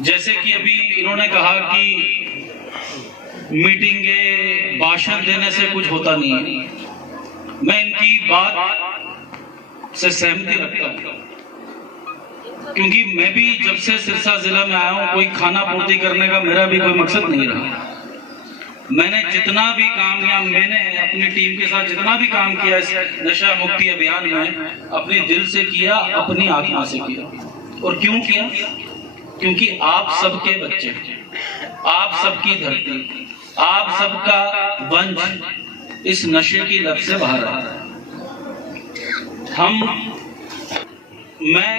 जैसे कि अभी इन्होंने कहा कि मीटिंगे भाषण देने से कुछ होता नहीं है, मैं इनकी बात से सहमति रखता हूँ, क्योंकि मैं भी जब से सिरसा जिला में आया हूँ कोई खाना पूर्ति करने का मेरा भी कोई मकसद नहीं रहा। मैंने जितना भी काम या मैंने अपनी टीम के साथ जितना भी काम किया इस नशा मुक्ति अभियान में अपने दिल से किया, अपनी आत्मा से किया। और क्यों किया? क्योंकि आप सबके बच्चे, आप सबकी धरती, आप सबका वंश इस नशे की लत से बाहर आ रहा है। मैं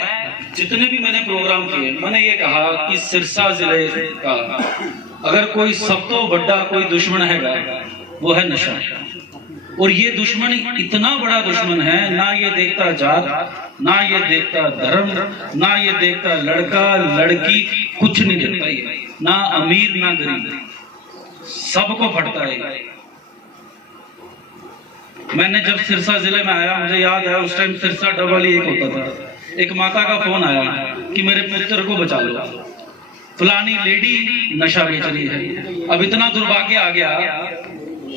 जितने भी मैंने प्रोग्राम किए, मैंने ये कहा कि सिरसा जिले का अगर कोई सब तो बड़ा कोई दुश्मन है वो है नशा। और ये दुश्मन इतना बड़ा दुश्मन है, ना ये देखता जात, ना ये देखता धर्म, ना ये देखता लड़का लड़की, कुछ नहीं देखता ये, ना अमीर ना गरीब, सबको फटता है। मैंने जब सिरसा जिले में आया, मुझे याद है उस टाइम सिरसा डबल ही एक होता था। एक माता का फोन आया कि मेरे पुत्र को बचा लो, फलानी लेडी नशा बेच रही है। अब इतना दुर्भाग्य आ गया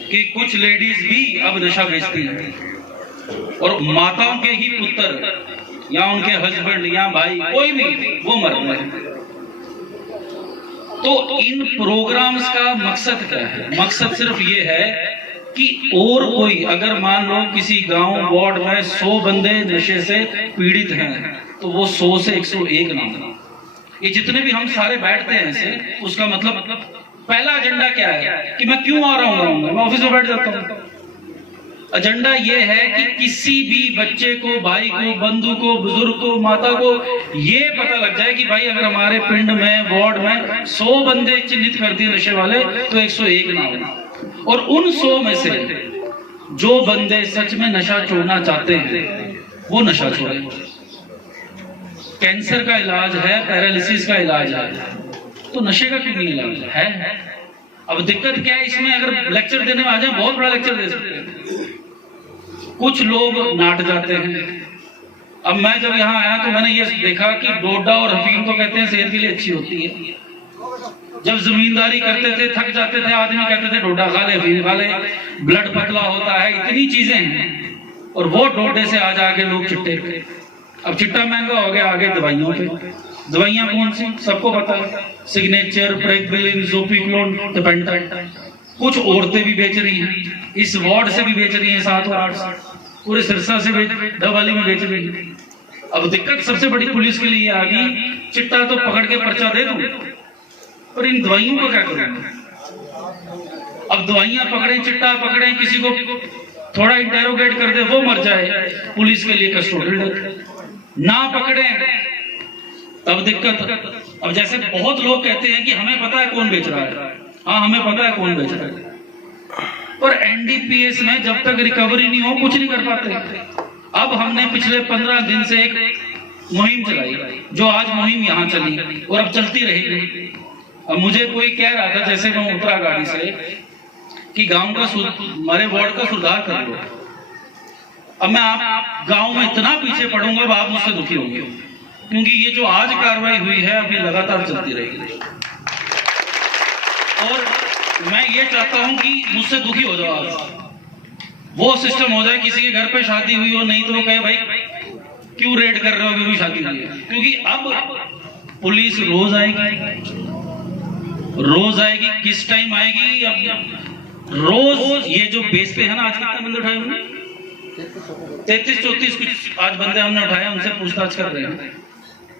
कि कुछ लेडीज भी अब नशा बेचती हैं और माताओं के ही पुत्र या उनके हस्बैंड या भाई कोई भी वो मर रहे। तो इन प्रोग्राम्स का मकसद क्या है? मकसद सिर्फ ये है कि और कोई अगर मान लो किसी गांव वार्ड में 100 बंदे नशे से पीड़ित हैं तो वो 100 से 101 ना हो। ये जितने भी हम सारे बैठते हैं ऐसे, उसका मतलब पहला एजेंडा क्या है कि मैं क्यों आ रहा हूँ, मैं ऑफिस में बैठ जाता हूँ। एजेंडा ये है कि किसी भी बच्चे को, भाई को, बंधु को, बुजुर्ग को, माता को ये पता लग जाए कि भाई अगर हमारे पिंड में वार्ड में 100 बंदे चिन्हित कर दिए नशे वाले तो 101 ना हो। और उन 100 में से जो बंदे सच में नशा छोड़ना चाहते हैं वो नशा छोड़े। कैंसर का इलाज है, पैरालिसिस का इलाज है, तो नशे का क्यों नहीं इलाज है? अब दिक्कत क्या है इसमें? अगर लेक्चर देने में आ जाए बहुत बड़ा लेक्चर दे सकते हैं, कुछ लोग नाट जाते हैं। अब मैं जब यहाँ आया तो मैंने ये देखा कि डोडा और अफीम तो कहते हैं सेहत के लिए अच्छी होती है। जब जमींदारी करते थे, थक जाते थे आदमी, कहते थे डोडा खा ले, अफीम खा ले, ब्लड पतला होता है, इतनी चीजें हैं। और वो डोडे से आज आके लोग चिट्टे पे। अब चिट्टा महंगा हो गया, आगे दवाइयों पे। दवाइयां कौन सी? सबको पता है, सिग्नेचर, प्रेगविलिन, ज़ोपिक्लोन, टेपेंटाइन। कुछ औरतें भी बेच रही हैं, इस वार्ड से भी बेच रही हैं, 7 और 8 पूरे सिरसा से डबवाली में बेच रही हैं। अब दिक्कत सबसे बड़ी पुलिस के लिए आ गई, चिट्टा तो पकड़ के पर्चा दे दूं, पर इन दवाइयों को क्या करूं? अब दवाइयां पकड़े, चिट्टा पकड़े, किसी को थोड़ा इंटेरोगेट कर दे, वो मर जाए, पुलिस के लिए कस्टोडियल ना पकड़े तब दिक्कत। अब जैसे बहुत लोग कहते हैं कि हमें पता है कौन बेच रहा है, हाँ हमें पता है कौन बेच रहा है, पर एनडीपीएस में जब तक रिकवरी नहीं हो कुछ नहीं कर पाते। अब हमने पिछले 15 दिन से एक मुहिम चलाई, जो आज मुहिम यहाँ चली और अब चलती रहेगी। अब मुझे कोई कह रहा था, जैसे मैं उतरा गाड़ी से, कि गांव का हमारे वार्ड का सुधार कर लो। अब मैं आप गांव में इतना पीछे पड़ूंगा, अब आप मुझसे दुखी होंगे, क्योंकि ये जो आज कार्रवाई हुई है अभी लगातार चलती रहेगी। और मैं ये चाहता हूं कि मुझसे दुखी हो जाओ आप, वो सिस्टम हो जाए, किसी के घर पे शादी हुई हो, नहीं तो वो कहे भाई क्यों रेड कर रहे हो, अभी भी शादी हुई है। क्योंकि अब पुलिस रोज आएगी, किस टाइम आएगी? अब रोज ये जो बेचते हैं ना, आज कितने बंदे उठाए हमने? 33-34 कुछ आज बंदे हमने उठाए, उनसे पूछताछ कर रहे हैं,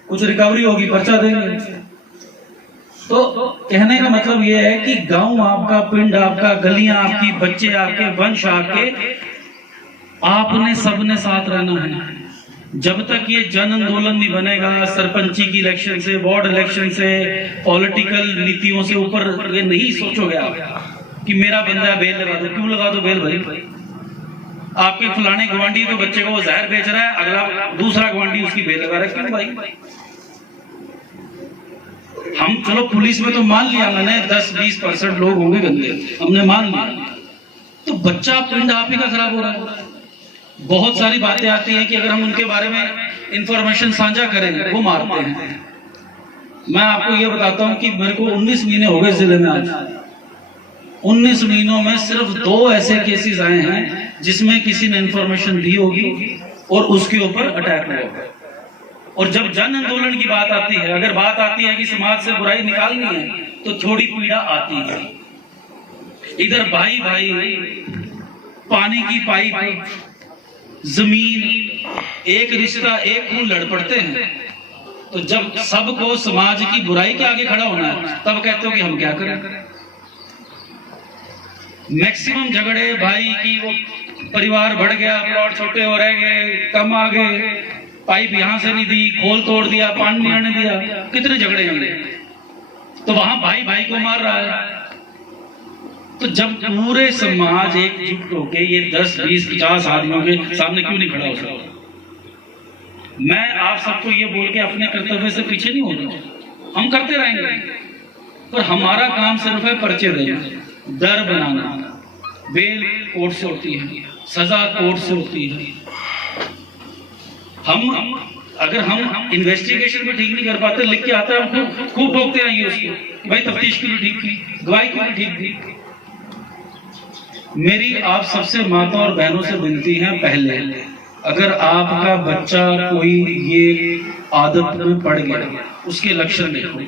कुछ रिकवरी होगी, पर्चा देंगे। तो कहने का मतलब ये है कि गांव आपका, पिंड आपका, गलियां आपकी, बच्चे आपके, वंश आपके, आपने सबने साथ रहना है। जब तक ये जन आंदोलन नहीं बनेगा, सरपंची की इलेक्शन से, वार्ड इलेक्शन से, पॉलिटिकल नीतियों से ऊपर ये नहीं सोचोगे आप कि मेरा बंदा बेल लगा दो। क्यों लगा दो बेल भाई? आपके फलाने गवांडी के बच्चे को वो जहर बेच रहा है, अगला दूसरा गवांडी उसकी बेल लगा रहा है, क्यों भाई? हम चलो पुलिस में तो मान लिया मैंने 10-20% लोग होंगे गंदे, हमने मान लिया, तो बच्चा पिंड आप ही का खराब हो रहा है। बहुत सारी बातें आती हैं कि अगर हम उनके बारे में इंफॉर्मेशन साझा करें वो मारते हैं। मैं आपको ये बताता हूँ कि मेरे को 19 महीने हो गए जिले में आज। 19 महीनों में सिर्फ 2 ऐसे केसेस आए हैं जिसमें किसी ने इंफॉर्मेशन दी होगी और उसके ऊपर अटैक हुआ होगा। और जब जन आंदोलन की बात आती है, अगर बात आती है कि समाज से बुराई निकालनी है, तो थोड़ी पीड़ा आती है। इधर भाई भाई, पानी की पाइप, जमीन, एक रिश्ता, एक खून लड़ पड़ते हैं। तो जब सबको समाज की बुराई के आगे खड़ा होना है, तब कहते हो कि हम क्या करें। मैक्सिमम झगड़े भाई की, वो परिवार बढ़ गया, प्लॉट छोटे हो रह गए, कम आ गए, पाइप यहां से नहीं दी, खोल तोड़ दिया, पानी नहीं आने दिया, कितने झगड़े होंगे। तो वहां भाई भाई को मार रहा है। तो जब पूरे समाज एकजुट होके ये 10, 20, 50 आदमियों के सामने क्यों नहीं खड़ा हो सकता। मैं आप सबको ये बोल के अपने कर्तव्य से पीछे नहीं हो रहा, हम करते रहेंगे, पर हमारा काम सिर्फ है पर्चे देना, डर बनाना। बेल कोर्ट से होती है, सजा कोर्ट से होती है। अगर हम इन्वेस्टिगेशन में ठीक नहीं कर पाते, लिख के आता है, हम खूब ठोकते आएंगे उसको, भाई तफ्तीश क्यों ठीक की, गवाही क्यों ठीक थी। मेरी आप सबसे माता और बहनों से विनती है, पहले अगर आपका बच्चा कोई ये आदत में पड़ गया, उसके लक्षण देखो।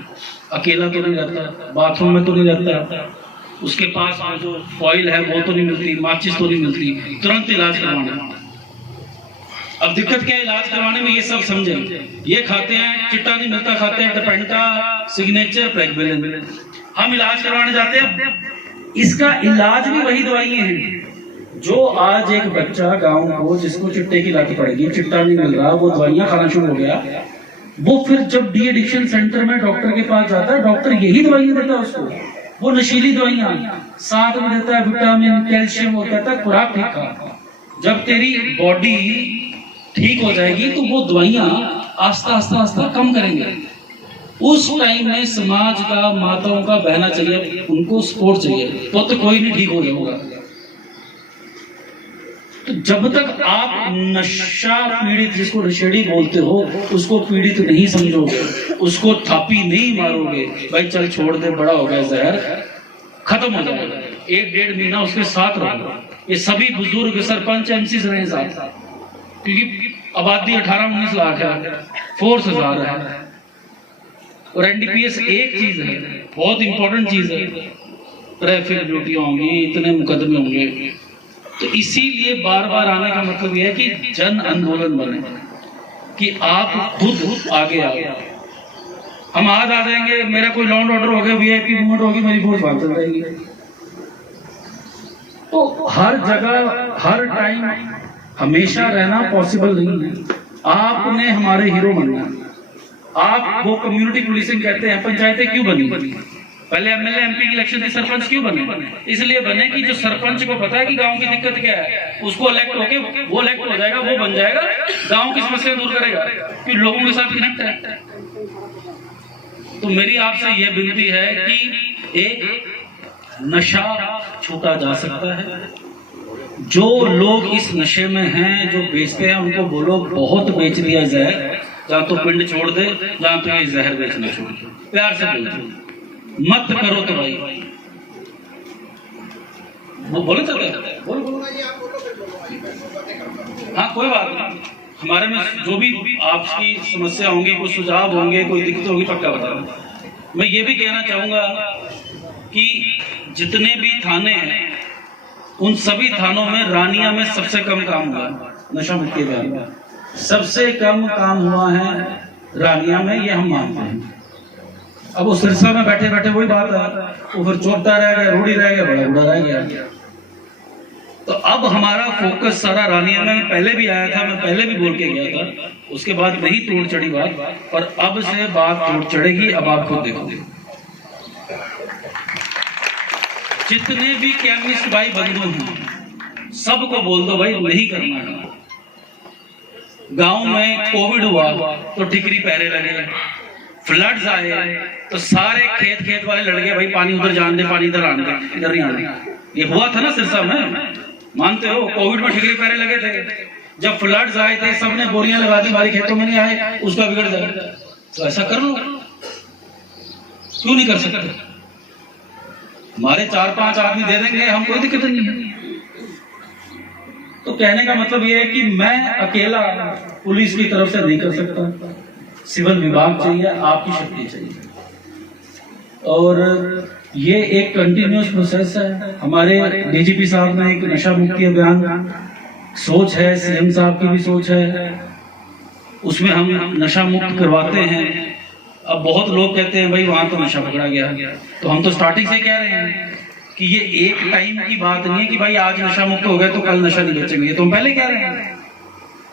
अकेला तो नहीं रहता, बाथरूम में तो नहीं रहता, उसके पास जो फॉइल है वो तो नहीं मिलती, माचिस तो नहीं मिलती, तुरंत इलाज करवाना। अब दिक्कत क्या है इलाज करवाने में, ये सब समझें। ये खाते हैं, चिट्टा नहीं मिलता, खाते हैं डिपेंडा, सिग्नेचर, प्रेगविलिन। हम इलाज करवाने जाते हैं, इसका इलाज भी वही दवाइयां हैं जो आज एक बच्चा गांव को, जिसको चिट्टे की लत पड़ेगी, चिट्टा नहीं मिल रहा, वो दवाइयां खाना शुरू हो गया, वो फिर जब डी एडिक्शन सेंटर में डॉक्टर के पास जाता है, डॉक्टर यही दवाइयां देता है उसको, वो नशीली दवाइयां साथ में देता है, विटामिन, कैल्शियम, वो कहता है खुराक ठीक खा। जब तेरी बॉडी ठीक हो जाएगी तो वो दवाइयां आस्ता आस्ता आस्ता कम करेंगे। उस टाइम में समाज का, माताओं का बहना चाहिए, उनको सपोर्ट चाहिए, तो कोई नहीं ठीक हो जाएगा। तो जब तक आप नशा पीड़ित, जिसको नशेड़ी बोलते हो, उसको पीड़ित नहीं समझोगे, उसको थापी नहीं मारोगे, भाई चल छोड़ दे, बड़ा हो गया, जहर खत्म हो जाएगा, 1-1.5 महीना उसके साथ रहो। ये सभी बुजुर्ग सरपंच एमसी रहे साथ, क्योंकि आबादी 18-19 लाख है, फोर्स 1000 है, और एनडीपीएस एक चीज है, बहुत इंपॉर्टेंट चीज है, ट्रैफिक ड्यूटियां होंगी, इतने मुकदमे होंगे। तो इसीलिए बार बार आने का मतलब यह है कि जन आंदोलन बने, कि आप खुद आगे आओ। हम आज आ जाएंगे, मेरा कोई लॉ एंड ऑर्डर हो गया, वीआईपी मूवमेंट होगी, मेरी फोर्स बात चल जाएगी। तो हर जगह हर टाइम हमेशा रहना पॉसिबल नहीं है। आपने हमारे हीरो बनना है। आप वो कम्युनिटी पुलिसिंग कहते हैं, पंचायतें क्यों बनी? पहले एमएलए एमपी की इलेक्शन थी, सरपंच क्यों बने? इसलिए बने कि जो सरपंच को पता है कि गांव की दिक्कत क्या है, उसको इलेक्ट होके वो इलेक्ट हो जाएगा, वो बन जाएगा, गांव की समस्या दूर करेगा, कि लोगों के साथ कनेक्ट है। तो मेरी आपसे यह विनती है कि एक नशा छूटा जा सकता है। जो लोग इस नशे में हैं, जो बेचते हैं, उनको बोलो बहुत बेच लिया जहर, जहां तो पिंड छोड़ दे, जहां तो ये जहर बेचना छोड़ दे, प्यार से बोलो, मत करो तो भाई। वो बोले तो हाँ, कोई बात नहीं, हमारे में जो भी आपकी समस्या होंगी, कोई सुझाव होंगे, कोई दिक्कत होगी, पक्का बताना। मैं ये भी कहना चाहूंगा कि जितने भी थाने हैं, उन सभी थानों में रानिया में सबसे कम काम हुआ नशा मुक्ति अभियान में, सबसे कम काम हुआ है रानिया में, ये हम मानते हैं। अब वो सिरसा में बैठे बैठे वही बात है, वो फिर चौथा रह गया, रूढ़ी रह गया, बड़ा बूढ़ा रह गया। तो अब हमारा फोकस सारा रानिया में, पहले भी आया था, मैं पहले भी बोल के गया था, उसके बाद नहीं तोड़ चढ़ी बात, पर अब से बात तोड़ चढ़ेगी। अब आप खुद देखो, जितने भी केमिस्ट भाई बंधु हैं, सबको बोल दो भाई नहीं करना है। गांव में कोविड हुआ तो ठिकरी पहरे लगे, फ्लड्स आए तो सारे खेत वाले लड़ गए, भाई पानी उधर जान दे, पानी इधर आने दे, इधर नहीं आने। ये हुआ था ना सिरसा में, मानते हो? कोविड में ठिकरी पहरे लगे थे। जब फ्लड्स आए थे, सबने बोरियां लगा दी, हमारे खेतों में नहीं आए, उसका बिगड़ जाए। तो ऐसा कर लो, क्यों नहीं कर सकते? हमारे 4-5 आदमी दे देंगे, हम कोई दिक्कत नहीं है। तो कहने का मतलब ये है कि मैं अकेला पुलिस की तरफ से नहीं कर सकता, सिविल विभाग चाहिए, आपकी शक्ति चाहिए। और ये एक कंटिन्यूअस प्रोसेस है। हमारे डीजीपी साहब ने एक नशा मुक्ति अभियान सोच है, सीएम साहब की भी सोच है, उसमें हम नशा मुक्त करवाते हैं। अब बहुत लोग कहते हैं भाई वहां तो नशा पकड़ा गया, तो हम तो स्टार्टिंग से कह रहे हैं कि ये एक टाइम की बात नहीं है कि भाई आज नशा मुक्त हो गया तो कल नशा नहीं बेचेंगे, तो हम पहले कह रहे हैं।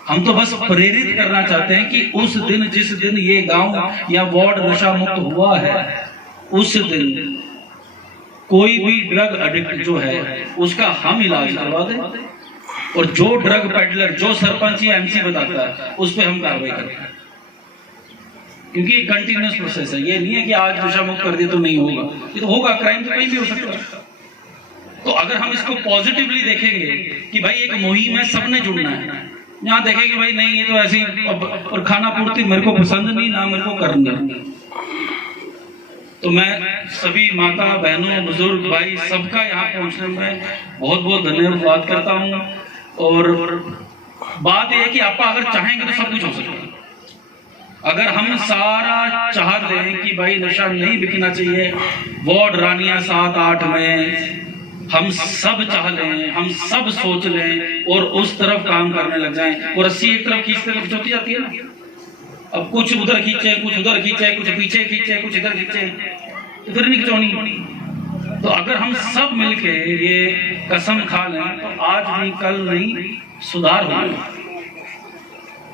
हम तो बस प्रेरित करना चाहते हैं कि उस दिन, जिस दिन ये गांव या वार्ड नशा मुक्त हुआ है, उस दिन कोई भी ड्रग एडिक्ट जो है उसका हम इलाज करवा दें, और जो ड्रग पेडलर, जो सरपंच या एमसी बताता है, उस पर हम कार्रवाई करें। क्योंकि ये कंटिन्यूअस प्रोसेस है, ये नहीं है कि आज नशा मुक्त कर दिया तो नहीं होगा, ये तो होगा, क्राइम तो कहीं भी हो सकता है। तो अगर हम इसको पॉजिटिवली देखेंगे कि भाई एक मुहिम है, सबने जुड़ना है, यहाँ देखें कि भाई नहीं ये तो ऐसी, और खाना पूर्ति मेरे को पसंद नहीं, ना मेरे को करना। तो मैं सभी माता बहनों, बुजुर्ग भाई सबका यहाँ पहुंचने में बहुत बहुत धन्यवाद करता हूँ। और बात यह है कि आप अगर चाहेंगे तो सब कुछ हो सकता है। अगर हम सारा चाह लें कि भाई नशा नहीं बिकना चाहिए, वार्ड रानिया 7-8 में हम सब चाह लें, हम सब सोच लें और उस तरफ काम करने लग जाएं, और रस्सी एक तरफ खींचते खींचती जाती है ना। अब कुछ उधर खींचे, कुछ उधर खींचे, कुछ पीछे खींचे, कुछ इधर खींचे, तो फिर नहीं खिंचौनी। तो अगर हम सब मिलके ये कसम खा लें तो आज नहीं कल नहीं सुधार होगा,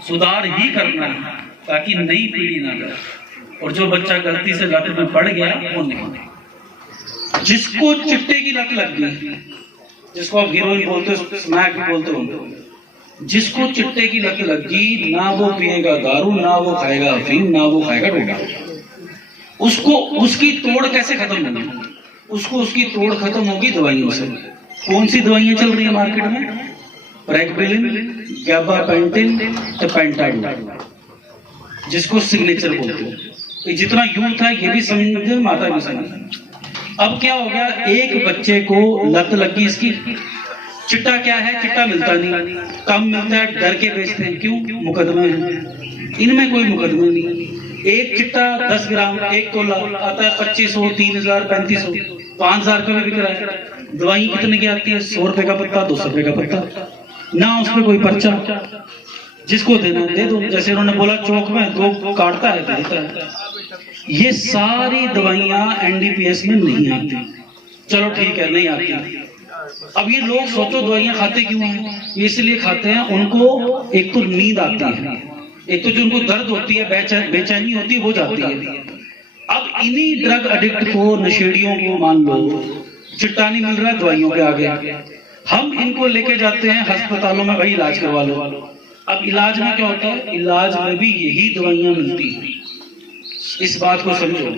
सुधार ही करना है ताकि नई पीढ़ी ना करे, और जो बच्चा गलती से लत में पड़ गया वो नहीं। जिसको चिट्टे की लत लग गई, जिसको आप हीरोइन बोलते हो, स्मैक भी बोलते हो, जिसको चिट्टे की लत लगी, ना वो पिएगा दारू, ना वो खाएगा अफीम, ना वो खाएगा डोडा। उसको उसकी तोड़ कैसे खत्म होगी? उसको उसकी तोड़ खत्म होगी दवाइयों से। कौन सी दवाइयां चल रही है मार्केट में? प्रेगबिलिन, गैबापेंटिन, पेंटाडोल, जिसको सिग्नेचर बोलते हैं। जितना यूथ है ये भी समझे, माता भी समझे। अब क्या हो गया, एक बच्चे को लत लगी इसकी। चिट्टा क्या है? चिट्टा मिलता नहीं, कम मिलता है, डर के बेचते हैं। क्यों? मुकदमे हैं। इनमें कोई मुकदमे नहीं। एक चिट्टा 10 ग्राम 1 तोला आता है 2500, 3000, 3500, 5000 का भी बिक रहा है। दवाई कितने की आती है? 100 रुपए का पत्ता, 200 रुपए का पत्ता, ना उस पर कोई पर्चा। जिसको देना दे दो, जैसे उन्होंने बोला चौक में 2 काटता है देता है। ये सारी दवाइयां एनडीपीएस में नहीं आती। चलो ठीक है, नहीं आती। अब ये लोग सोचो दवाइयां खाते क्यों हैं? इसलिए खाते हैं, उनको एक तो नींद आती है, एक तो जो उनको दर्द होती है, बेचैनी होती है, वो जाती है। अब इन्हीं ड्रग एडिक्ट को, नशेड़ियों को मान लो चिट्टा नहीं मिल रहा है दवाइयों के आगे, हम इनको लेके जाते हैं अस्पतालों में, भाई इलाज करवा लो। अब इलाज में क्या होता है? इलाज में भी यही दवाइयां मिलती हैं। इस बात को समझो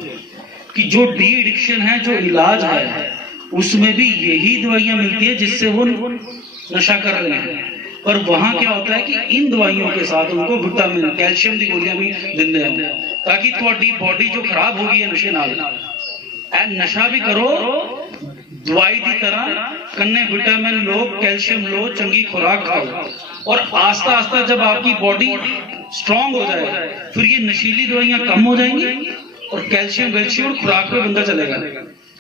कि जो डी एडिक्शन है, जो इलाज है, उसमें भी यही दवाइयां मिलती है जिससे वो नशा कर रहे हैं। पर वहां क्या होता है कि इन दवाइयों के साथ उनको विटामिन, कैल्शियम की गोलियां भी दिंदे हैं, ताकि तुम्हारी बॉडी जो खराब होगी है नशे नाल, नशा भी करो दवाई की तरह, कन्ने विटामिन लो, कैल्शियम लो, चंगी खुराक खाओ, और आस्ता आस्ता जब आपकी बॉडी स्ट्रांग हो जाए, फिर ये नशीली दवाइयां कम हो जाएंगी और कैल्शियम और खुराक पे बंदा चलेगा।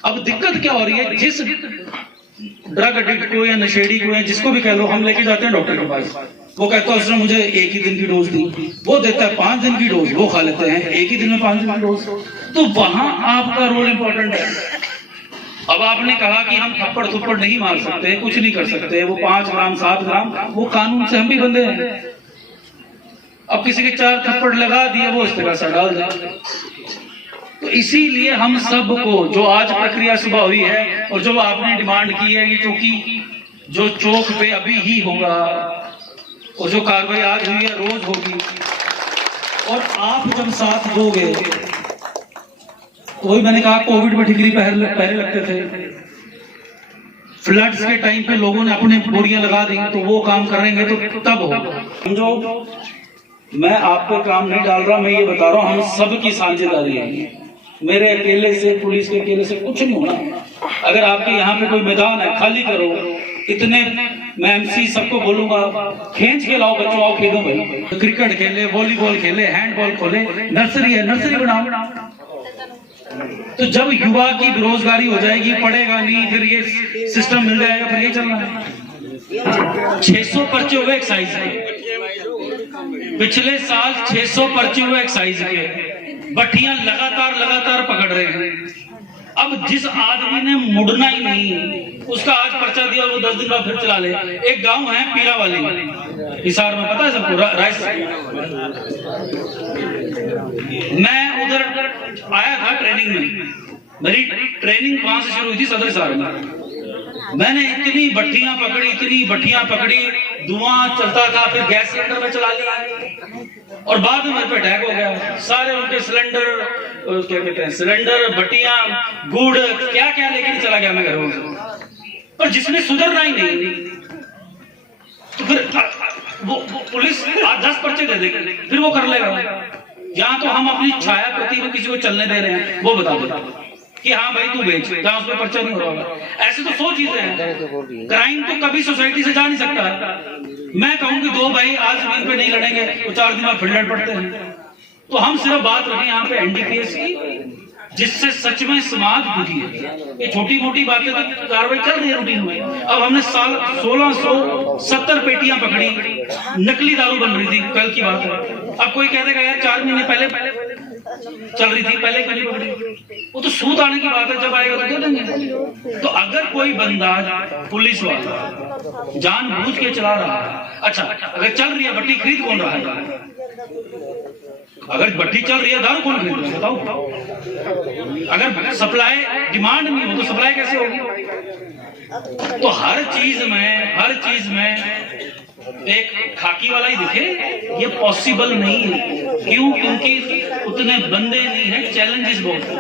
अब दिक्कत क्या हो रही है? जिस ड्रग एडिक्ट को या नशेड़ी को या जिसको भी कह लो, हम लेके जाते हैं डॉक्टर के पास, वो कहता है उसने मुझे 1 ही दिन की डोज दी, वो देता है 5 दिन की डोज, वो खा लेते हैं 1 ही दिन में 5 दिन की डोज। तो वहां आपका रोल इंपॉर्टेंट है। अब आपने कहा कि हम थप्पड़ थप्पड़ नहीं मार सकते, कुछ नहीं कर सकते, वो 5 ग्राम 7 ग्राम, वो कानून से हम भी बंधे हैं। अब किसी के 4 थप्पड़ लगा दिए, वो इस तरह से डाल दिया। तो इसीलिए हम सबको, जो आज प्रक्रिया सुबह हुई है और जो आपने डिमांड की है, ये चौकी जो चौक पे अभी ही होगा, और जो कार्रवाई आज हुई है रोज होगी, और आप जब साथ दोगे, तो वही मैंने कहा कोविड में ठिकरी पहले लगते थे, फ्लड्स के टाइम पे लोगों ने अपने बोरियां लगा दी, तो वो काम करेंगे तो तब होगा। समझो, मैं आप पे काम नहीं डाल रहा, मैं ये बता रहा हूँ हम सबकी साझेदारी है। मेरे अकेले से, पुलिस के अकेले से कुछ नहीं होना। अगर आपके यहाँ पे कोई मैदान है, खाली करो। इतने मैं एमसी सबको बोलूंगा, खींच के लाओ बच्चों, आओ खेलो भाई, क्रिकेट खेले, वॉलीबॉल खेले, हैंडबॉल खोले, नर्सरी है, नर्सरी बनाओ। तो जब युवा की बेरोजगारी हो जाएगी, पढ़ेगा नहीं, फिर ये सिस्टम मिल जाएगा, फिर ये चलना है। 600 पर्चे हुए एक्साइज के, पिछले साल 600 पर्चे हुए एक्साइज के, भट्टियां लगातार पकड़ रहे हैं। अब जिस आदमी ने मुड़ना ही नहीं, उसका आज पर्चा दिया, वो 10 दिन बाद फिर चला ले। एक गांव है पीरा वाली, हिसार में, पता है सबको, राजस्थान। मैं उधर आया था ट्रेनिंग में, मेरी ट्रेनिंग वहां से शुरू हुई थी सदर हिसार में। मैंने इतनी भट्टियां पकड़ी, धुआं चलता था, फिर गैस सिलेंडर में चला लिया, और बाद में मेरे पे अटैक हो गया। सारे उनके सिलेंडर, क्या कहते हैं, सिलेंडर, भट्टियां, गुड़, क्या क्या लेकर चला गया मैं घरों से। पर जिसने सुधरना ही नहीं, तो फिर वो पुलिस 10 पर्चे दे देगी, फिर वो कर लेगा। यहाँ तो हम अपनी छाया प्रति में किसी को चलने दे रहे हैं, वो बता दो कि हाँ भाई तू बेच, जहाँ उसमें पर्चा नहीं हो रहा। ऐसे तो 100 चीजें हैं। क्राइम तो कभी सोसाइटी से जा नहीं सकता। मैं कहूँ कि 2 भाई आज जमीन पे नहीं लड़ेंगे, तो 4 दिन बाद फिर लड़ पड़ते हैं। तो हम सिर्फ बात रखें यहाँ पे एनडीपीएस की, जिससे सच में समाज दुखी है। ये छोटी मोटी बातें तो कार्रवाई चल रही है रूटीन में। अब हमने 1670 पेटियां पकड़ी, नकली दारू बन रही थी, कल की बात है। अब कोई कह देगा यार 4 महीने पहले चल रही थी, पहले क्यों नहीं पकड़ी? वो तो सूद आने की बात है, जब आएगा तो दे देंगे। तो अगर कोई बंदा, पुलिस वाला, जानबूझ के चला रहा है, अच्छा अगर चल रही है भट्टी, खरीद कौन रहा है? अगर भट्टी चल रही है, दारू कौन खरीद रहा है बताओ? अगर सप्लाई, डिमांड नहीं हो तो सप्लाई कैसे होगी? तो हर चीज में एक खाकी वाला ही दिखे, ये पॉसिबल नहीं है। क्यों? क्योंकि उतने बंदे नहीं है, चैलेंजेस बहुत है।